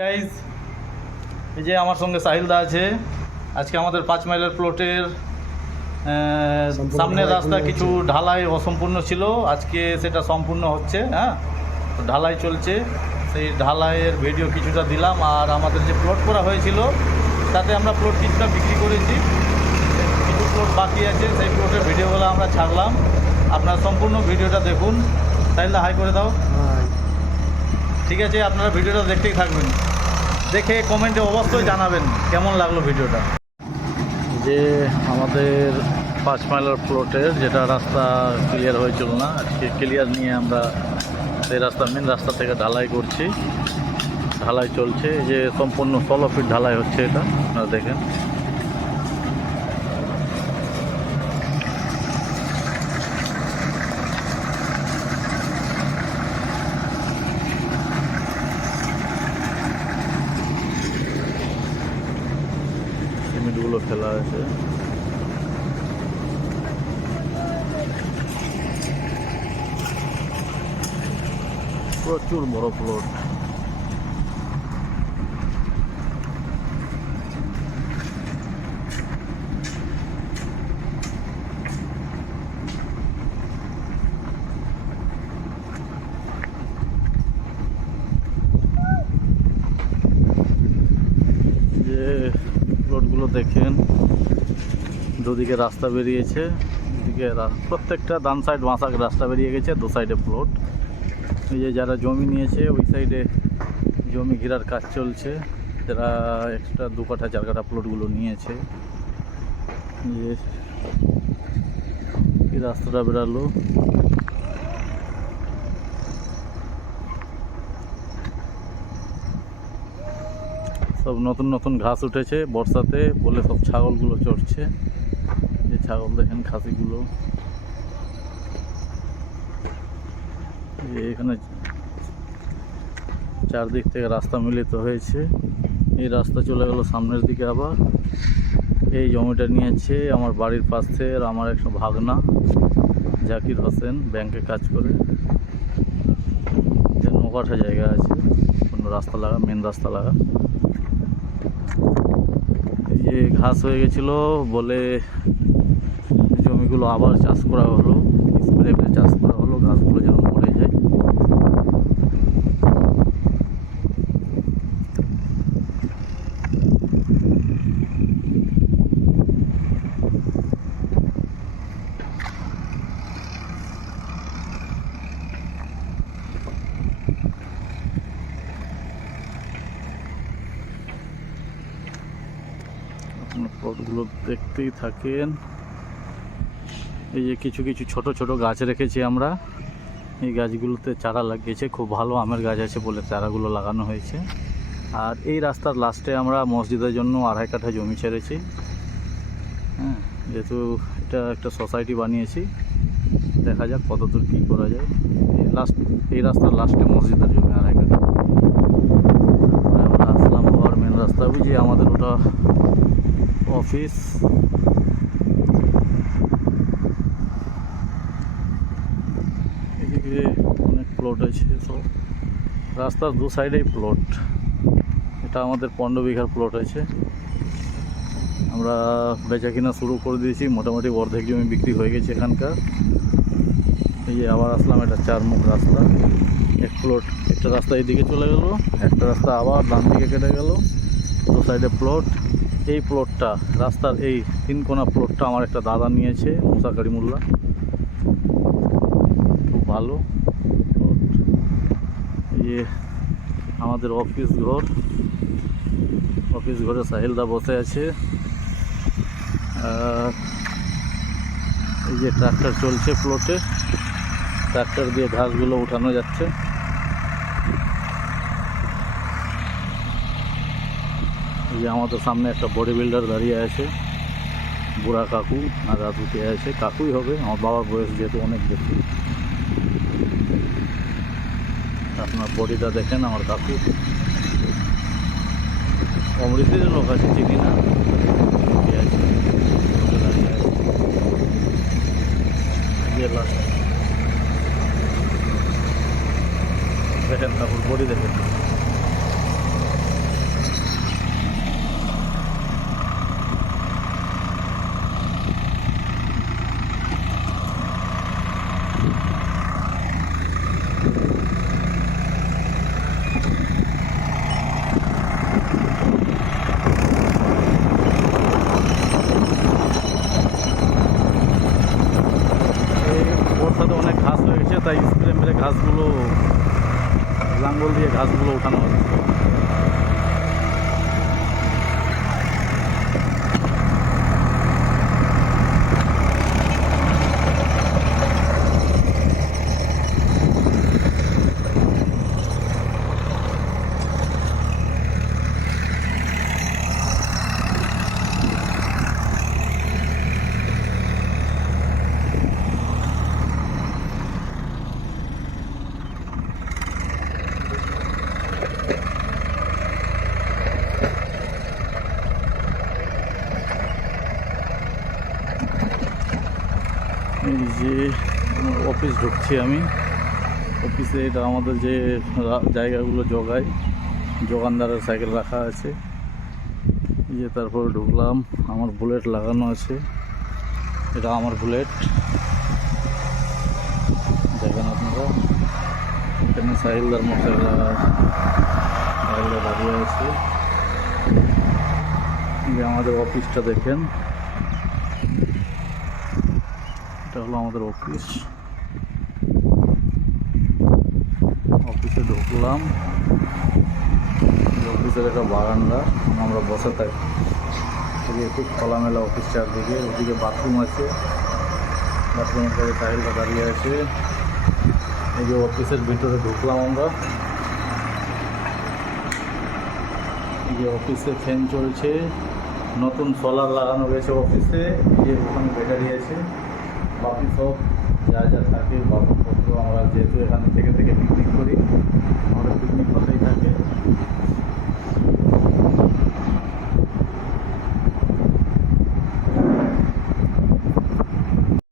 Guys, এই যে আমার সঙ্গে সাহিল দা আছে। আজকে আমাদের 5 মাইলের প্লটের সামনের রাস্তা কিছু ঢালাই অসম্পূর্ণ ছিল, আজকে সেটা সম্পূর্ণ হচ্ছে। হ্যাঁ, ঢালাই চলছে, সেই ঢালাইয়ের ভিডিও কিছুটা দিলাম। আর আমাদের যে প্লট করা হয়েছিল তাতে আমরা প্লট কিছুটা বিক্রি করেছি, কিছু প্লট বাকি আছে, সেই প্লটের ভিডিওগুলো আমরা ছাড়লাম। আপনারা সম্পূর্ণ ভিডিওটা দেখুন। সাহিল দা হাই করে দাও। ঠিক আছে, আপনারা ভিডিওটা দেখতেই থাকবেন, দেখে কমেন্টে অবশ্যই জানাবেন কেমন লাগলো ভিডিওটা। যে আমাদের 5 মাইলের প্লটের যেটা রাস্তা ক্লিয়ার হয়েছিল না, আজকে ক্লিয়ার নিয়ে আমরা সেই রাস্তা মেন রাস্তা থেকে ঢালাই করছি। ঢালাই চলছে, এই যে সম্পূর্ণ 16 ফিট ঢালাই হচ্ছে, এটা আপনারা দেখেন। সিমেন্টগুলো ফেলা হয়েছে। প্রচুর বড় প্লট। যে প্লটগুলো দেখেন, দুদিকে রাস্তা বেরিয়েছে, এদিকে প্রত্যেকটা ডান সাইড বাঁ সাইড রাস্তা বেরিয়ে গেছে, দু সাইডে প্লট। এই যে যারা জমি নিয়েছে ওই সাইডে জমি ঘেরার কাজ চলছে, যারা এক্সট্রা 2 কাঠা 4 কাঠা প্লটগুলো নিয়েছে। এই রাস্তাটা বেরালো, সব নতুন নতুন ঘাস উঠেছে বর্ষাতে বলে, সব ছাগলগুলো চড়ছে। যে ছাগল দেখেন, খাসিগুলো। এখানে চারদিক থেকে রাস্তা মিলিত হয়েছে। এই রাস্তা চলে গেল সামনের দিকে। আবার এই জমিটা নিয়েছে আমার বাড়ির পাশের আমার এক ভাগনা জাকির হোসেন, ব্যাংকে কাজ করে। 9 কাঠা জায়গা আছে, কোনো রাস্তা লাগা, মেন রাস্তা লাগা। এই যে ঘাস হয়ে গেছিলো বলে জমিগুলো আবার চাষ করা হলো, স্প্রে করে চাষ করা হলো, ঘাসগুলো যেন মরে যায়। প্লটগুলো দেখতেই থাকেন। এই যে কিছু কিছু ছোট ছোট গাছ রেখেছি আমরা, এই গাছগুলোতে চারা লাগিয়েছে, খুব ভালো আমের গাছ আছে বলে চারাগুলো লাগানো হয়েছে। আর এই রাস্তার লাস্টে আমরা মসজিদের জন্য 2.5 কাঠা জমি ছেড়েছি। হ্যাঁ, যেহেতু এটা একটা সোসাইটি বানিয়েছি, দেখা যাক কতদূর কী করা যায়। এই রাস্তার লাস্টে মসজিদের জমি 2.5 কাঠা। আমরা আসলাম আবার মেন রাস্তা, বুঝি আমাদের ওটা অফিস। এদিকে অনেক প্লট আছে, সব রাস্তার 2 সাইডেই প্লট। এটা আমাদের 15 বিঘার প্লট আছে, আমরা বেচা কিনা শুরু করে দিয়েছি। মোটামুটি অর্ধেক জমি বিক্রি হয়ে গেছে এখানকার। এই যে আবার আসলাম, এটা 4 মুখ রাস্তা। এক প্লট, একটা রাস্তা এইদিকে চলে গেল, একটা রাস্তা আবার ডান দিকে কেটে গেল, 2 সাইডে প্লট। এই প্লটটা, রাস্তার এই 3 কোণা প্লটটা আমার একটা দাদা নিয়েছে, মুসা কারিমুল্লাহ, খুব ভালো প্লট। এই যে আমাদের অফিস ঘর, অফিস ঘরে সাহিল দা বসে আছে। এই যে ট্রাক্টর চলছে প্লটে, ট্রাক্টর দিয়ে ঘাসগুলো উঠানো যাচ্ছে। এই যে আমাদের সামনে একটা বডি বিল্ডার দাঁড়িয়ে আছে, বুড়া কাকু না দাদুকে আছে, কাকুই হবে, আমার বাবার বয়স যেহেতু অনেক বেশি। আপনার বডিটা দেখেন, আমার কাকু। অমৃতের লোক আছে, চিনি না, দেখেন কাকুর বডি দেখেন। যে অফিস ঢুকছি আমি। অফিসে এটা আমাদের যে জায়গাগুলো জোগায়, দোকানদারের সাইকেল রাখা আছে। এই যে তারপরে ঢুকলাম, আমার বুলেট লাগানো আছে, এটা আমার বুলেট দেখেন আপনারা। এখানে সাহিলদার মোটরসাইকেল দাঁড়িয়ে আছে। যে আমাদের অফিসটা দেখেন, এটা হলো আমাদের অফিস। অফিসে ঢুকলাম, অফিসের একটা বারান্দা, আমরা বসে থাকি। এদিকে খুব খোলামেলা অফিস চারদিকে, ওদিকে বাথরুম আছে, বাথরুমের কাছে সাহিলটা দাঁড়িয়ে আছে। এই যে অফিসের ভিতরে ঢুকলাম আমরা। এই যে অফিসে ফ্যান চলছে, নতুন সোলার লাগানো হয়েছে অফিসে। এই যে ওখানে ব্যাটারি আছে, বাকি সব যা যা থাকে বাসনপত্র, আমরা যেহেতু এখানে থেকে পিকনিক করি, আমাদের পিকনিক হতেই থাকে।